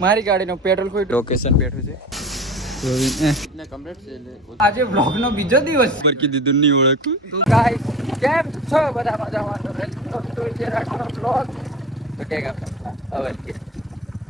મારી ગાડીનો પેટ્રોલ કોઈ લોકેશન બેઠું છે આજે બ્લોગ નો બીજો દિવસ પર કીધી દુની ઓળખ તો ગાઈસ કેમ છો બધા મજામાં તો બ્લોગ તો કે હવે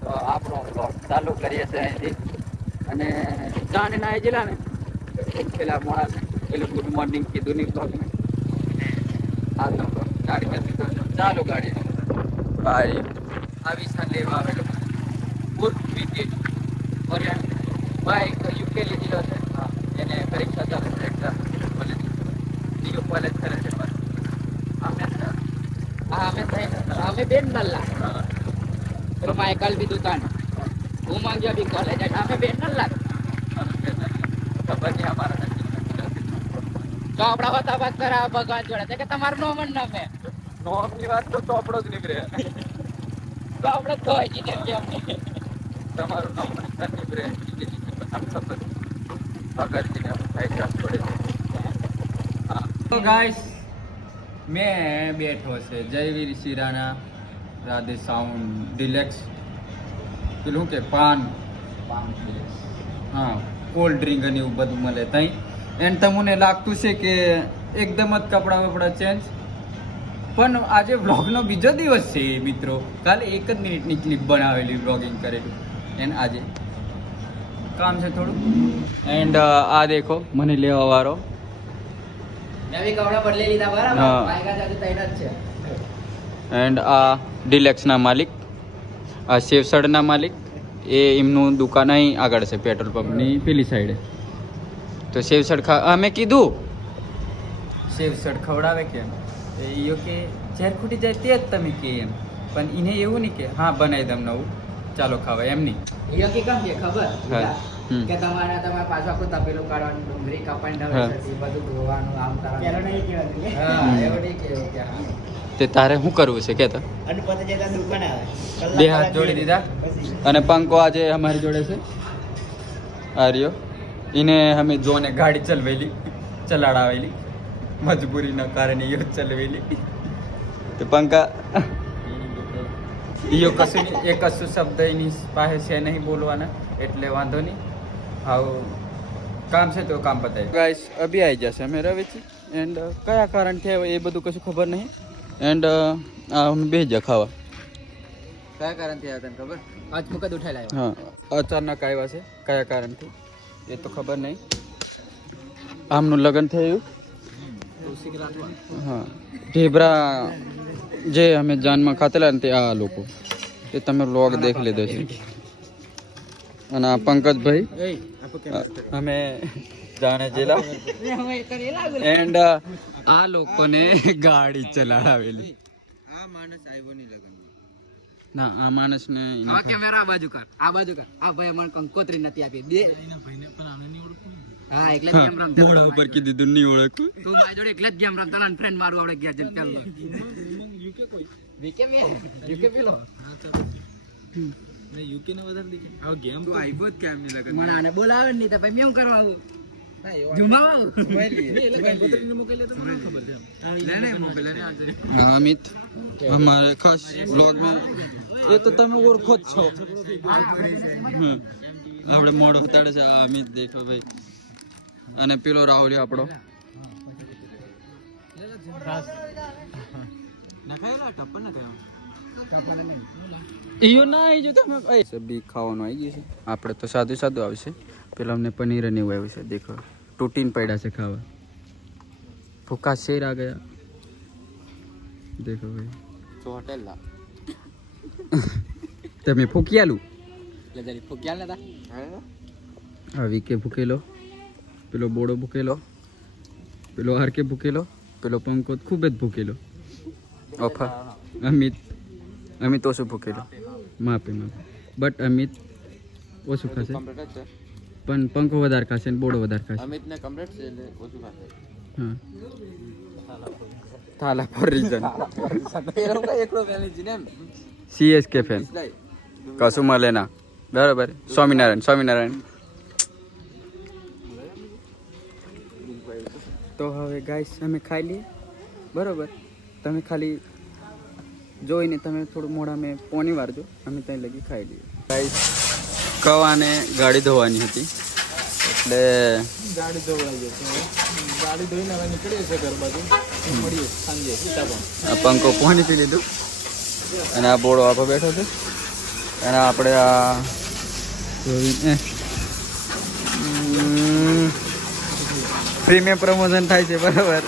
તો આપણો બ્લોગ ચાલુ કરીએ છીએ અહીંથી અને જાણે ના જિલ્લા ને પેલા મોણા પેલું ગુડ મોર્નિંગ કીધું ની બ્લોગ ને આ તો ગાડી ચાલુ ગાડી ભાઈ આવી સા લેવા આવેલો good weekend Orient bike UK લીધેલો છે એને પરીક્ષા ચાલુ છે એક્ઝામ કોલેજ ડીયુ કોલેજ કરે છે અમે બેન નલ્લા પેલો માઇકલ બી દુકાન હું માંગ્યા બી કોલેજ અમે બેન નલ્લા ખબર નહીં અમારા ચોપડા હતા વાત કરા ભગવાન જોડે છે કે તમારું નોમ જ નામે નોમની વાત તો ચોપડો જ નીકળે ચોપડો તો હોય જ નહીં તમારું નામ નીકળે તો ગાઈસ મેં બેઠો છે જયવીર શિરાના રાધે સાઉન્ડ ડિલેક્સ પેલું કે પાન હા કોલ્ડ ડ્રિંક અને એવું બધું મળે ત્યાં એન્ડ તમને લાગતું છે કે એકદમ જ કપડાં વપડા ચેન્જ પણ આજે વ્લોગનો બીજો દિવસ છે મિત્રો કાલે 1 જ મિનિટની ક્લિપ બનાવેલી વ્લોગિંગ કરેલું એન્ડ આજે કામ છે થોડું એન્ડ આ દેખો મને લેવા વાળો મેં બી કપડા બદલી લીધા બરાબર માયકા જાજુ તૈયાર જ છે એન્ડ આ ડિલેક્સના માલિક આ શેવસડના માલિક એ એમનું દુકાન અહીં આગળ છે પેટ્રોલ પંપની પેલી સાઈડે તો શેવસડ અમે કીધું શેવસડ ખવડાવે કેમ એ કે જ્યારે ખૂટી જાય તે જ તમે કે એમ પણ એને એવું નહીં કે હા બનાવી દમ નવું ચાલો ખાવા એમ નહીં એ કે કેમ કે ખબર કે તમારે પાછું આખું તપેલું કાઢવાનું ડુંગળી કાપવાની બધું ધોવાનું આમ કરવાનું હા એવું નહીં કે તે તારે શું કરવું છે કે તો બે હાથ જોડી દીધા અને પંકો આજે અમારી જોડે છે આર્યો એને અમે જોને ગાડી ચલાડાવેલી મજબૂરીના કારણે યો ચલાવેલી તો પંકા યો કશું એ કશું શબ્દ એની પાસે છે નહીં બોલવાના એટલે વાંધો નહીં આવું કામ છે તો કામ બતાય ગાઈસ અભી આવી જશે અમે રવેથી એન્ડ કયા કારણ થયા એ બધું કશું ખબર નહીં એન્ડ અમે બે જ ખાવા કયા કારણથી આવ્યા તને ખબર આજ મુકદ ઉઠાઈ લાવ્યા હા અચાનક આવ્યા છે કયા કારણથી એ તો ખબર નહીં આમનું લગ્ન થયું હા ઢેબરા જે અમે જાનમાં ખાતેલા ને તે આ લોકો એ તમે વ્લોગ દેખ લીધો છે અને આ પંકજભાઈ અમે જાણે જેલા એન્ડ આ લોકોને ગાડી ચલાડાવેલી આ માણસ આવ્યો નહીં લગન ના આ માણસને આ કેમેરા આ બાજુ કર આ ભાઈ મને કંકોત્રી નથી આપી દે ભાઈને પણ આમને નહીં ઓળખું હા એટલે ગેમ રમતા મોડા ઉપર કીધી તું નહીં ઓળખું તું મારી જોડે એટલે જ ગેમ રમતા ને ફ્રેન્ડ મારું આવડે ગયા જન પેલો યુકે કોઈ યુકે પેલો હા ચાલો ને યુકે ને વધારે દીકે આ ગેમ તો આઈબો જ કેમ નહીં લગન મને આને બોલાવે નહીં તો ભાઈ મેં શું કરવા આવું અમિત हमारे खास ब्लॉग में ये तो તમે ઓળખો જ છો આપણે મોડો ઉતાડે છે અમિત દેખો ભાઈ અને પેલો રાહુલ આપણો ઈયો ના આવી જો તમે સબી ખાવાનું આવી ગયું છે આપણે તો સાદું આવશે પેલા અમને પનીર અને એવું આવ્યું છે દેખો ટૂટીને પડ્યા છે ખાવા ભૂકા શેર આ ગયા દેખો ભાઈ તો હોટેલ લા તમે ફૂકિયાલું એટલે જરી ફૂકિયાલ નતા હા વીકે ભૂકેલો પેલો બોડો ભૂકેલો પેલો હારકે ભૂકેલો પેલો પંકો ખૂબ જ ભૂકેલો ઓફા અમિત ઓછું ભૂકેલો માપે બટ અમિત ઓછું ખાશે પણ પંખો વધારે ખાશે ને બોડો વધારે ખાશે અમિતને કમ્પ્લીટ છે એટલે ઓછું ખાશે હા થાલા ફોર રીઝન એકલો ફેમિલી છે ને સીએસકે ફેન કશું મળે ના બરાબર સ્વામિનારાયણ તો હવે ગાઈસ અમે ખાઈ લઈએ બરાબર તમે ખાલી જોઈને તમે થોડું મોઢા મેં પોની વારજો અમે ત્યાં લગી ખાઈ લઈએ કવાને ગાડી ધોવાની હતી એટલે ગાડી ધોવાઈ જશે. ગાડી ધોઈને હવે નીકળીએ છીએ ઘર બાજુ. મળીએ સાંજે આ પંખો પાણી પી લીધું અને આ બોળો આપો બેઠો છે અને આપણે આ પ્રીમિયમ પ્રમોશન થાય છે બરાબર.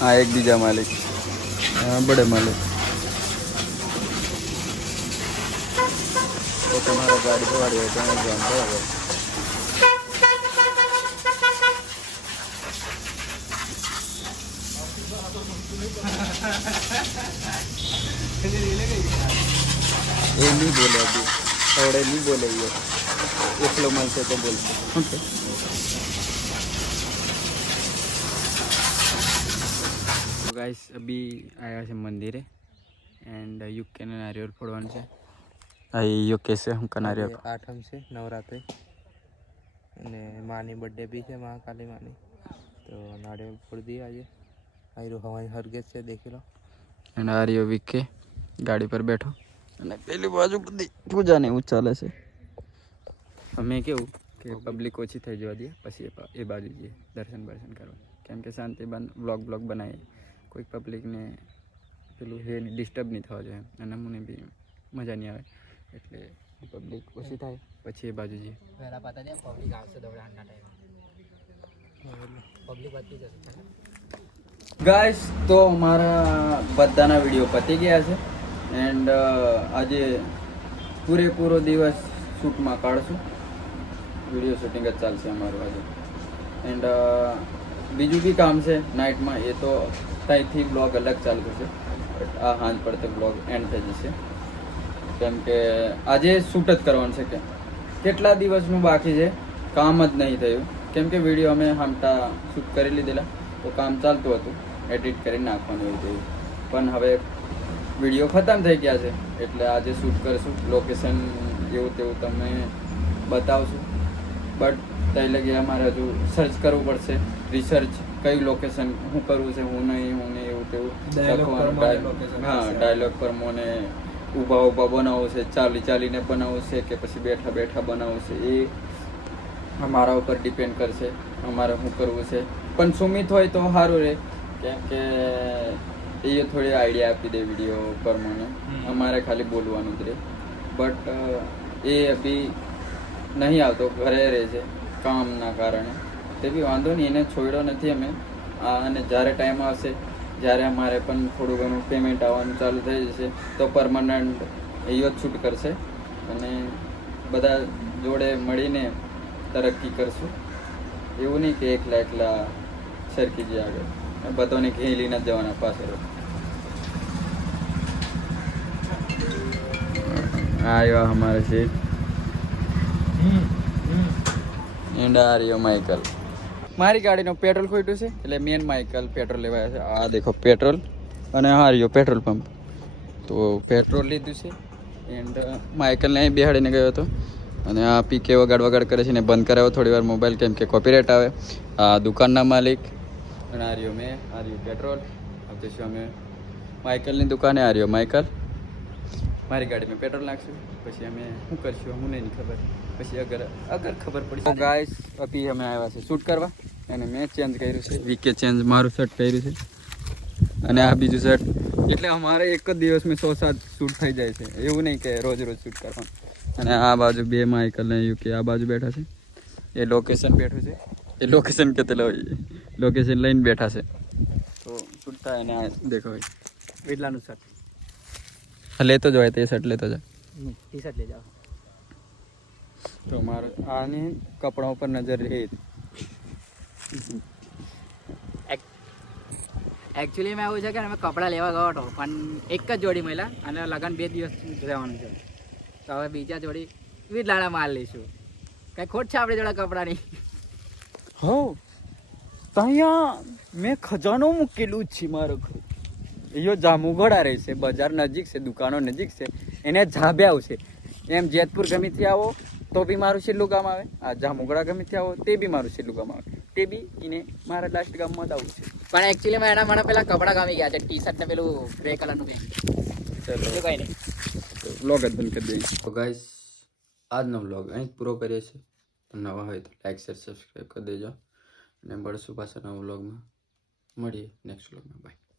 હા એક બીજા માલિક બડે માલિક તો તમારે ગાડી ધોવાડી હોય તમે ધ્યાન બરાબર. એ નહીં બોલે અભી थोड़े नहीं बोले ये એકલો મળશે તો બોલશે. ઓકે ગાઈસ અભી આયા છે મંદિરે એન્ડ યુકે ને નારિયેળ ફોડવાનું છે. આ યુકે છે હું નારિયેળ આઠમ છે નવરાત્રિ અને માની બર્થડે બી છે મહાકાલી માની તો નારિયેળ ફોડી દઈએ આજે. આયરો હવાઈ હરગેજ છે દેખી લો. એન્ડ આર્યો વિકે ગાડી પર બેઠો અને પેલી બાજુ બધી પૂજા ને એવું ચાલે છે. અમે કેવું કે પબ્લિક ઓછી થઈ જવા દઈએ પછી એ બાજુ જઈએ દર્શન કરવા કેમ કે શાંતિ બ્લોગ બનાવીએ કોઈક પબ્લિકને પેલું હે ડિસ્ટર્બ નહીં થવા જોઈએ અને મને બી મજા નહીં આવે એટલે પબ્લિક ઓછી થાય પછી એ બાજુ જઈએ. પહેલા પતા દે પબ્લિક આવશે દોડાના ટાઈમ પબ્લિક વધતી જશે. ગાઈસ તો મારા બધાના વિડીયો પતી ગયા છે એન્ડ આજે પૂરેપૂરો દિવસ શૂટમાં કાઢશું. વિડીયો શૂટિંગ જ ચાલશે અમારું આજે એન્ડ બીજું બી કામ છે નાઇટમાં એ તો ત્યાંથી બ્લોગ અલગ ચાલુ થશે બટ આ હાંજ પડતે બ્લોગ એન્ડ થઈ જશે કેમ કે આજે શૂટ જ કરવાનું છે. કેટલા દિવસનું બાકી છે કામ જ નહીં થયું કેમ કે વિડીયો અમે હામટા શૂટ કરી લીધેલા તો કામ ચાલતું હતું એડિટ કરી નાખવાનું એવું થયું પણ હવે વિડીયો ખતમ થઈ ગયા છે એટલે આજે શૂટ કરીશું. લોકેશન એવું તેવું તમને બતાવશું બટ ત્યાં લગી અમારે હજુ સર્ચ કરવું પડશે રિસર્ચ કયું લોકેશન શું કરવું છે હું નહીં એવું તેવું. હા ડાયલોગ પર મને ઊભા બનાવવું છે ચાલીને બનાવવું છે કે પછી બેઠા બનાવવું છે એ અમારા ઉપર ડિપેન્ડ કરશે અમારે શું કરવું છે. પણ સુમિત હોય તો સારું રહે કેમ કે એ થોડી આઈડિયા આપી દે વિડીયો પર મને અમારે ખાલી બોલવાનું જ રહે બટ એ બી નહીં આવતો ઘરે રહે છે કામના કારણે તે બી વાંધો નહીં એને છોડ્યો નથી અમે અને જ્યારે ટાઈમ આવશે જ્યારે અમારે પણ થોડું ઘણું પેમેન્ટ આવવાનું ચાલુ થઈ જશે તો પરમનન્ટ એ જ શૂટ કરશે અને બધા જોડે મળીને તરક્કી કરશું. એવું નહીં કે એકલા સરખી જઈએ આગળ બધાને ઘેલીને જ જવાના પાછળ. આવ્યો અમારે છે એન્ડ આ રહ્યો માઇકલ. મારી ગાડીનું પેટ્રોલ ખોટ્યું છે એટલે મેન માઇકલ પેટ્રોલ લેવા છે. આ દેખો પેટ્રોલ અને આ રહ્યો પેટ્રોલ પંપ તો પેટ્રોલ લીધું છે એન્ડ માઇકલને અહીં બેહાડીને ગયો હતો અને આ પીકે વગાડ કરે છે ને બંધ કરાવ્યો થોડી વાર મોબાઈલ કેમ કે કોપીરાઇટ આવે. આ દુકાનના માલિક અને આ રહ્યો મેં આ રહ્યું પેટ્રોલ આપીશું અમે માઇકલની દુકાને. આ રહ્યો માઇકલ મારી ગાડીમાં પેટ્રોલ નાખશું પછી અમે શું કરશું હું નહીં ખબર પછી અગર ખબર પડી. તો ગાઈસ અભી અમે આવ્યા છે શૂટ કરવા અને મેં ચેન્જ કર્યું છે વીકે ચેન્જ મારું શર્ટ પહેર્યું છે અને આ બીજું શર્ટ એટલે અમારે એક જ દિવસમાં 6-7 શૂટ થઈ જાય છે એવું નહીં કે રોજ શૂટ કરવાનું. અને આ બાજુ બે માઇકલ ને યુકે આ બાજુ બેઠા છે એ લોકેશન બેઠું છે એ લોકેશન કે લોકેશન લઈને બેઠા છે તો શૂટ થાય અને આ દેખો ભાઈ એટલાનું શર્ટ લેતો જ હોય તે શર્ટ લેતો જાય ટી શર્ટ લઈ જાઓ તો મારે આની કપડા ઉપર નજર રહે. એકચ્યુઅલી મેં એવું છે કે અમે કપડાં લેવા ગયો હતો પણ એક જ જોડી મળ્યા અને લગન 2 દિવસ રહેવાનું છે તો હવે બીજા જોડી લાડા માલ લઈશું. કઈ ખોટ છે આપણી જોડે કપડાની? હો ત્યાં મેં ખજાનો મૂકેલું જ છે મારો ઘર. એયો જામુગોડા રહે છે બજાર નજીક છે દુકાનો નજીક છે એને ઝાબે આવશે એમ જેતપુર ગમેથી આવો તો બી મારું છેલ્લું ગામ આવે આ જામુગોડા ગમેથી આવો તે બી મારું છેલ્લું ગામ આવે તે બી એને મારા લાસ્ટ ગામમાં જ આવું છે. પણ એકચ્યુઅલી એના મને પેલા કપડાં ગમી ગયા છે ટી શર્ટ ને પેલું ગ્રે કલરનું પેન્ટ બીજું કઈ નહીં. વ્લોગ જ બંધ કરી દઈએ. તો ગાઈસ આજનો વ્લોગ અહીં જ પૂરો કરીએ છીએ. નવા હોય તો લાઈક શેર સબસ્ક્રાઈબ કરી દેજો અને મળશું પાછા નવા વ્લોગમાં. મળીએ નેક્સ્ટ વ્લોગમાં. બાય.